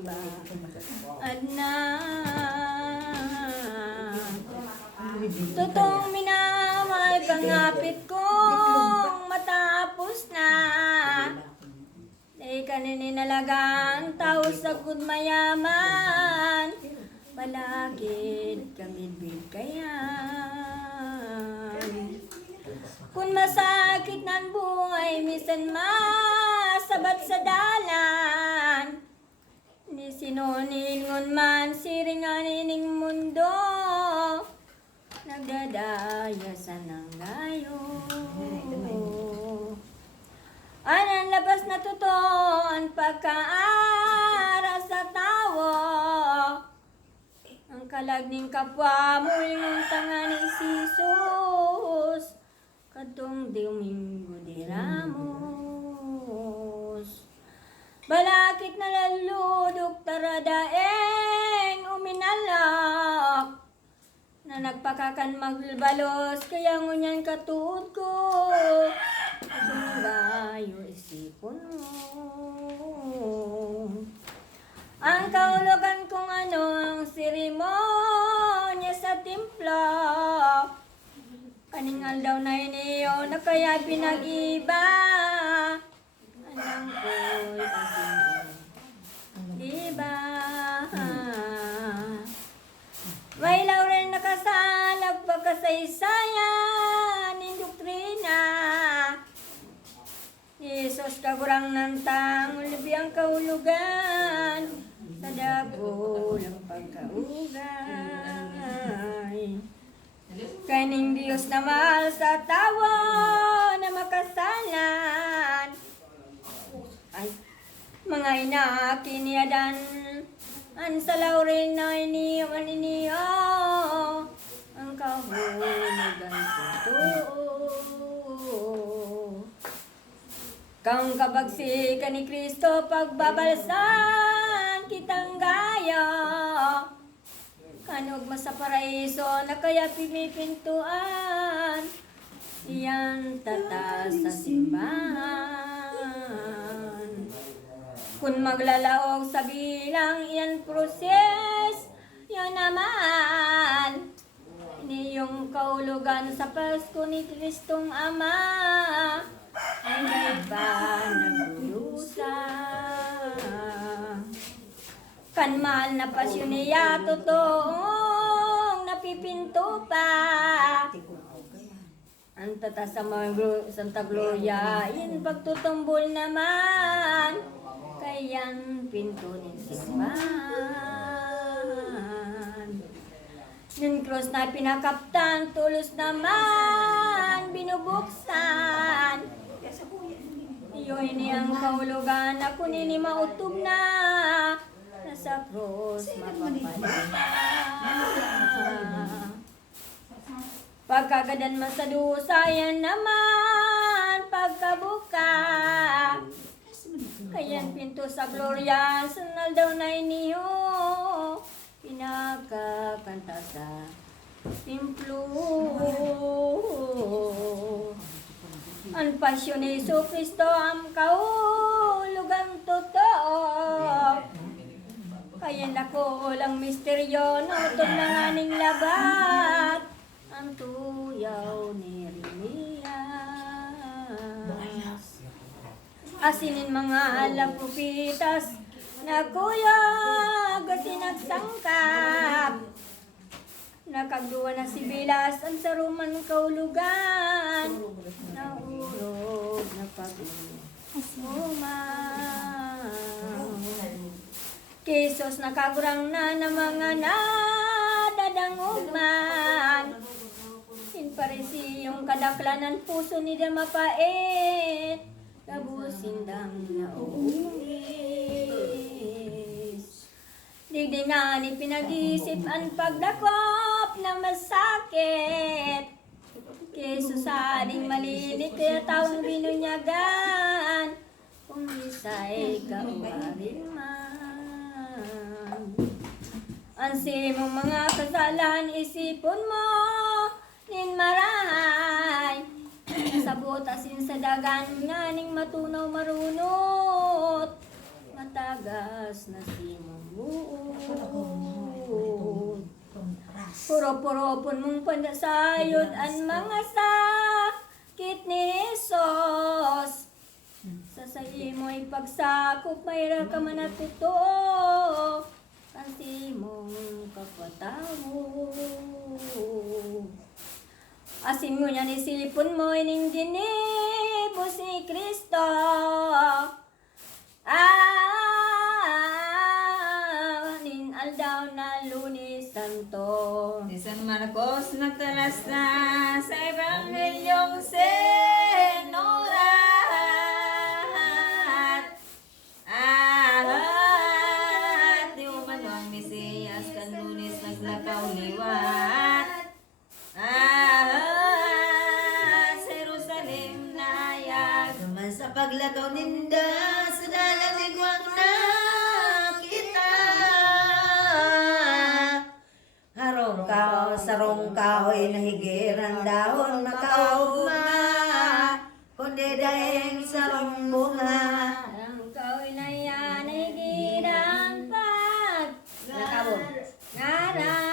iba. Adna totoong minamay pangapit kong matapos na. Di kaninalagaan tao sa mayaman. Palagid kamibig kayan. Kung masakit ng buhay, misan masabat sa dalan. Ni sinuningon man siringanining mundo. Nagdadaya sa nanggayo. Anang labas na totoo ang pagkaara sa tawo. Ang kalagning kapwa mo yung tanga ni Jesus. Katong Domingo de Ramos. Balakit na laludok taradaeng uminalak. Na nagpakakan magbalos kaya ngunyan katuod ko. Kung gayo isipon mo. Ang kaulugan kung ano ang seremonya sa templo. Kaningal daw na iniyo na kaya pinag-iba. Anang ko'y asin diba? May lauren nakasalap pagkasaysayan in doktrina. Jesus kagurang nantang ulibiyang kaulugan sa dako ng pagkaugay. Kaning Diyos na mahal sa tawo na makasalan. Ay, mga inakiniadan an sa lauren na iniyo ang kahulugan totoo. Kang kabagsikan ni Kristo pagbabalsan kitang gaya. Kanog sa paraiso na kaya pimipintuan. Iyan tatas sa simbahan. Kung maglalaog sa bilang iyan proses, yan naman. Iniyong kaulugan sa Pasko ni Kristong Ama. Hanggang pa nagdudusa. Kanmal na pasyon niya totoong napipinto pa. Ang tata sa Santa Gloria, in pagtutumbol naman. Kayan pinto ni simbahan. Yung cross na pinakaptan, tulos naman binubuksan. Iyon ni ang kaulugan na kunin ni mautog na. Nasa cross mapapalita. Pagkagadan man sa dusa, yan naman pagkabuka. Kayan pinto sa Gloria, sanal daw na iniyo. Pinakakanta sa templo. Ang pasyon ni Jesu Cristo ang kaulugang totoo. Kaya nako lang misteryo, nautod na nganing labat. Ang tuyaw ni Remias. Asinin mga alam propitas na kuyog at sinagsangkap. Nakagduwa na si Bilas ang saruman kaulugan. Naurog na pag-umaw. Kisos nakagurang na mga nadadangugman. Parisiyong kadaklanan puso ni mapait. Kabusindang nauumis. Digdingan ipinag-isip ang pagdakop na masakit. Keso sa aling malilit kaya taong binunyagan. Kung isa'y kauwarin man. Ansi mong mga kasalan isipon mo. Nin marahay sa butasin sa dagan nga ning matunaw marunot matag tagas na simuon. Puro-puropon mong pandasayod ang mga sakit ni Jesus. Sa sayi mo'y pagsakop, mayra ka man natuto. Kasi mong kapatawo. Asin mo yan isilipon mo, ining dinibos ni Kristo. Ninaldaw na Lunes Santo. Si San Marcos nagtalas na sa Evanghelyong sinulat. Di umano ang Mesiyas kan Lunes naglakaw liwat. Jerusalem nayag. Naman sa paglakaw ninda sa dalang ligwag na kita. Harong kao sarong kahoy nahigiran dahon makaugma. Kundi daing sarong bunga. Ang kaoy na yan ay girang pag ngaran.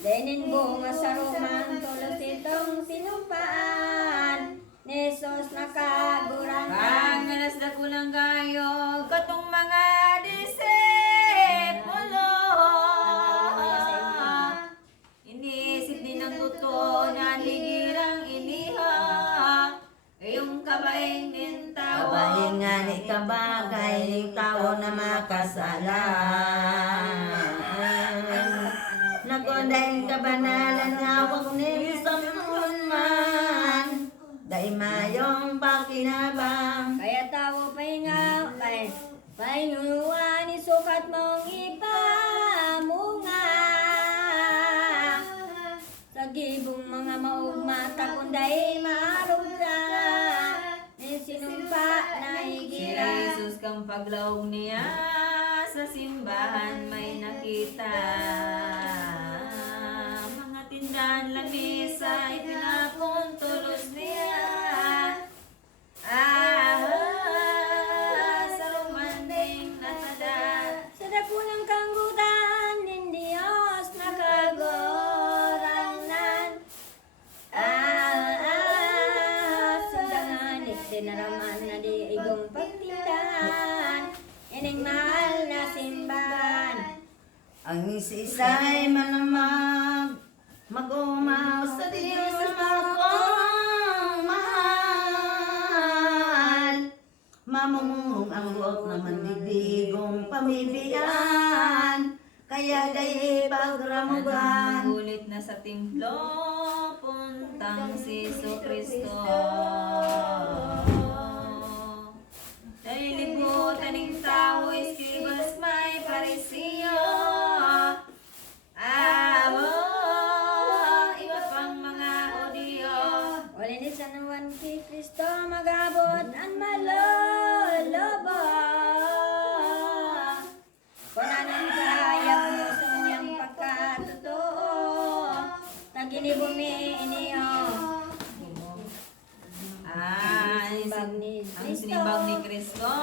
Denin bunga sa rumang tulos itong sinupaan. Nesos nakaburangkan. Pagmalas na kulang kayo katong mga disipulo. Inisip din ang tuto na ligirang iniha. Iyong kabaing din tao. Kabahingan ikabagay tao na makasala. Nakundain kabanalan hawak ni samun man. Dahil mayong pakinabang. Kaya tawo pahinga, pahinguan isukat mong ipamunga. Sa gibong mga maugmata kunday marumra. Ni sinumpa na Si higira. Jesus kang paglawog niya sa simbahan may nakita. Mga tindahan lamisa ipinapon tulos niya. Sa rumanding natadat. Sa dapunang kanggutan, din Diyos nakagorangnan. Sundangan, itinaraman na di igong pagtindahan. Ining mahal na simbahan. Ang isisay manamag, mag-umaw sa Diyos akong mahal. Mamumong ang buot na mandidigong pamibiyan, kaya dahi pagramugan. Gulit na sa templo, puntang si Kristo. Dahil libutan ng tao, eskribas may parisiyo. Iba pang mga Hudyo. Walinis sa nawan kay Kristo, magabot ang malolobo. Kunanan kaya mo sa munyang pagkatotoo. Naginibumi iniyo. Ang sinibag ni Kristo,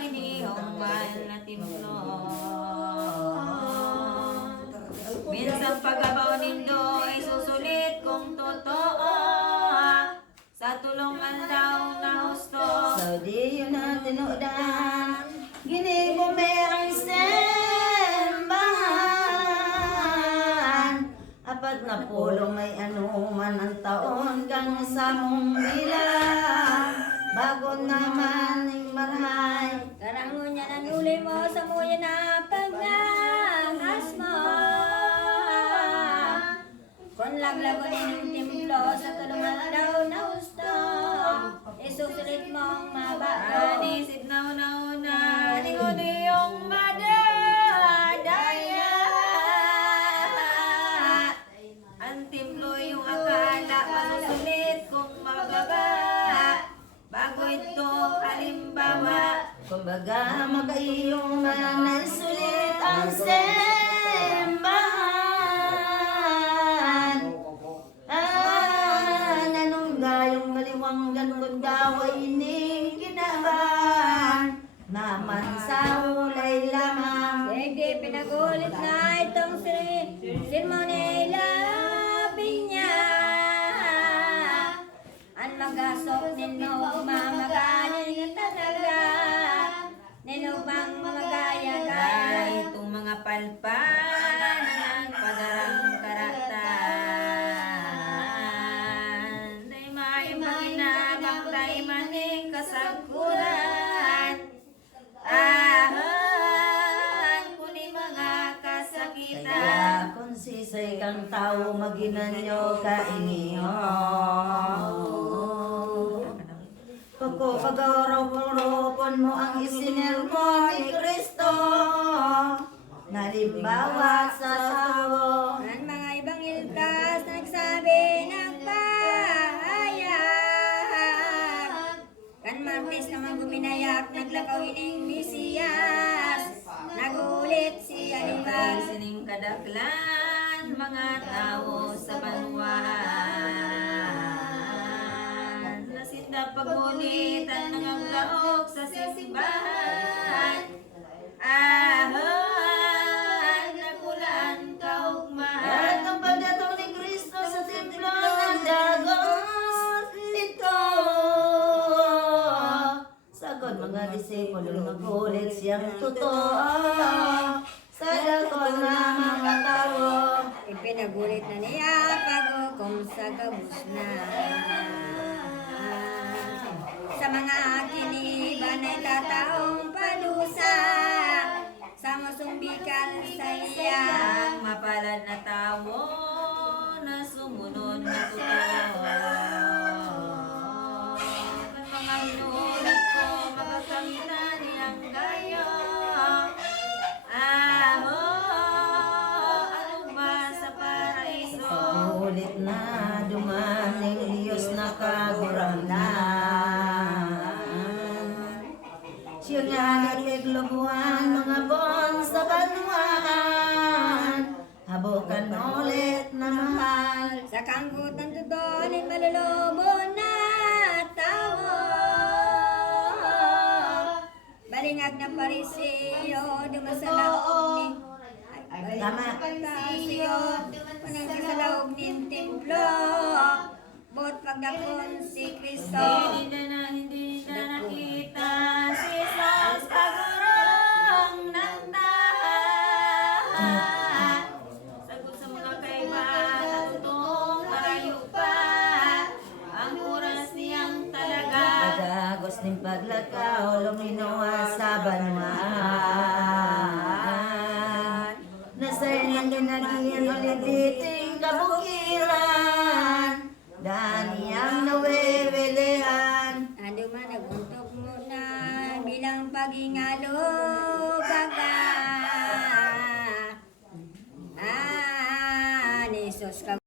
inihong mahal na templo. Minsan pagkabaw nindo ay susulit kung totoo. Sa tulungan daw na husto. So di yun na tinudan, ginibumi ang simbahan. Apat na pulong may anuman ang taon kang sa mong bilang. Bago naman ng marhay. Karangon niya nanuli mo sa muya na pagnangas mo. Kung laglagon ng templo sa tulungan daw na husto. Isusulit mong mabago. Anisip na una-una, lingon iyong madadaya. Ang templo yung akala, masusulit kung mababa. Bago ito halimbawa. Kumbaga magayuman ng sulit ang simbahan. Nanong gayong maliwang ganun daw ay ining ginaban. Ipinagulit na itong sermonela pinya. Ang magasok ninyo mamagaling talaga. Ninubang magaya-gaya. Itong mga palpan ang padarang karatan. Day may maginabang day maning kasagkuran. Ahan kuni mga kasakitan. Kaya kung sisay kang tao, maginan nyo kainihon. Pagkakagaw-ropon mo ang isinirmo ni Kristo, nalimbawa sa tao. Ang mga ibang ilkas nagsabi ng pahayag. Kan Martes naman guminayak, naglakaw ining Mesiyas. Nagulit si Alibag. Sining kadaklan mga tao sa banwan. Nasinda pagulitan ng ang laok sa simbahan. Ahan nakulaan kaugmahan. At ang pagdatong ni Kristo sa templo ng Dagos ito. Sagod mga disipulo, nagulit siyang totoo. Sa dakon na mga tao. Ipinagulit na niya paghukom sa gabos na. Sa mga kiniban ay kataong palusa. Sa musumbikal sa iya. Ang mapalad na tao na sumunod na totoo. Ang mga hinuulit ko, magkakamita niyang gayo. Ano ba sa paraiso? Ulit na dumaning Diyos na kagurangan. Siya nga nagliglobuhan mga bon sa banwan. Habukan ulit na mahal. Sa kanggut ng tutonin malulubo na tao. Balingag na pariseo, dumasalaog ni Tama. pariseo, punang kasalaog ni templo. Bot pagdakon si Kristo. Hindi na nakita si Jesus pagurong ng tahan. Sagot sa mga kaibahan at tutong karayo pa ang oras niyang talaga. Pagagos ng paglakaw, luminawa sa banwan. Nasa inyong ginagiyan ulit-iting kabukiran. Daniyang nawewelehan. Ando man naguntok mo na bilang pagingalo baga. Ni Jesus ka